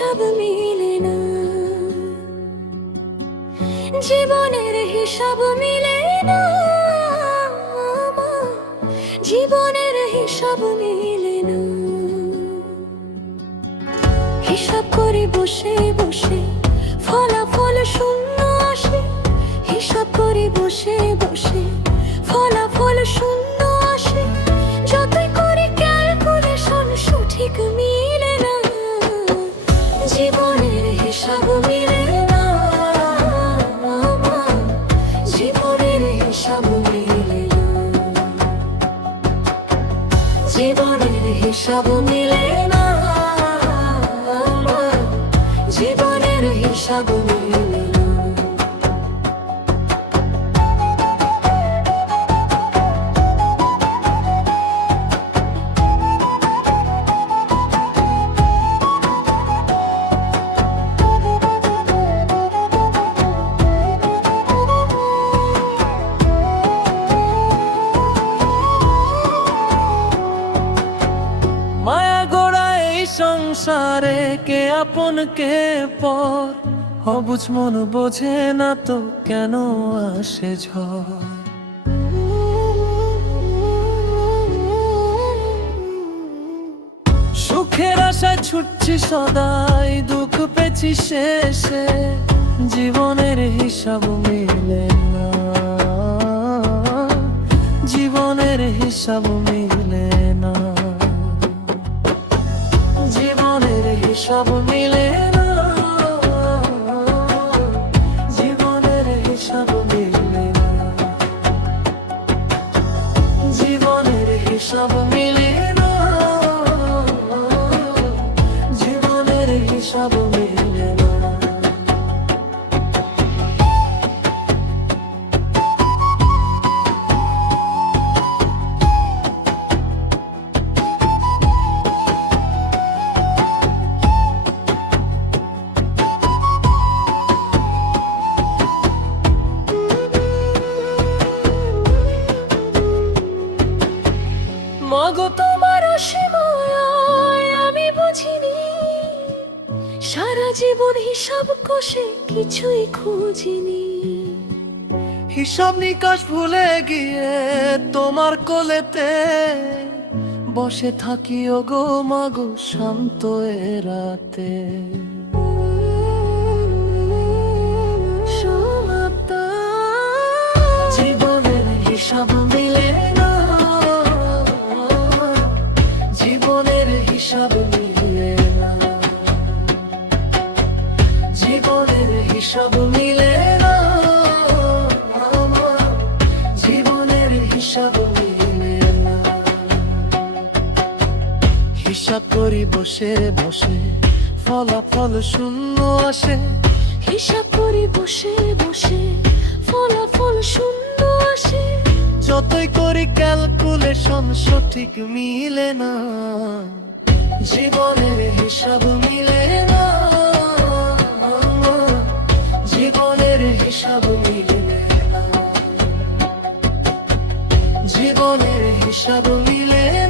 হিসাব মিলে না, জীবনের হিসাব মিলে না, জীবনের হিসাব মিলে না। হিসাব করে বসে বসে ফলাফল শূন্য আসে, হিসাব করে বসে বসে ফলাফল শূন্য আসে। যতই করি ক্যালকুলেশন সঠিক মিলে না, জীবনের হিসাব মিলে না, জীবনের হিসাব মিলে না, জীবনের হিসাব মিলে না, জীবনের হিসাব মিলে না। মায়া গোড়া এই সংসারে কে আপন কে পর, অবুঝ মন বোঝে না তো কেন আসে ঝড়। সুখের আশায় ছুটছি সদাই, দুঃখ পেয়েছি শেষে, জীবনের হিসাব মিলে না, জীবনের হিসাব মিলে না, জীবনের হিসাব মিলে না, জীবনের হিসাব মিলে না, জীবনের হিসাব মিলে না, জীবনের হিসাব মিলে না। মাগো তোমার অসীময় আমি বুঝিনি, সারা জীবন হিসাব কষে কিছুই খুঁজিনি। হিসাব নিকাশ ভুলে গিয়ে তোমার কোলেতে বসে থাকি ওগো মাগো শান্ত এ রাতে। সমাপ্ত জীবনের হিসাব মিলে না, জীবনের হিসাব মিলে না, জীবনের হিসাব মিলে না, জীবনের হিসাব মিলে না। হিসাব করি বসে বসে ফলাফল শূন্য আসে, হিসাব করি বসে বসে ফলাফল শূন্য আসে। যতই করি ক্যালকুলেশন সঠিক মিলে না, জীবনের হিসাব মিলে না, জীবনের হিসাব মিলে না, জীবনের হিসাব মিলে না।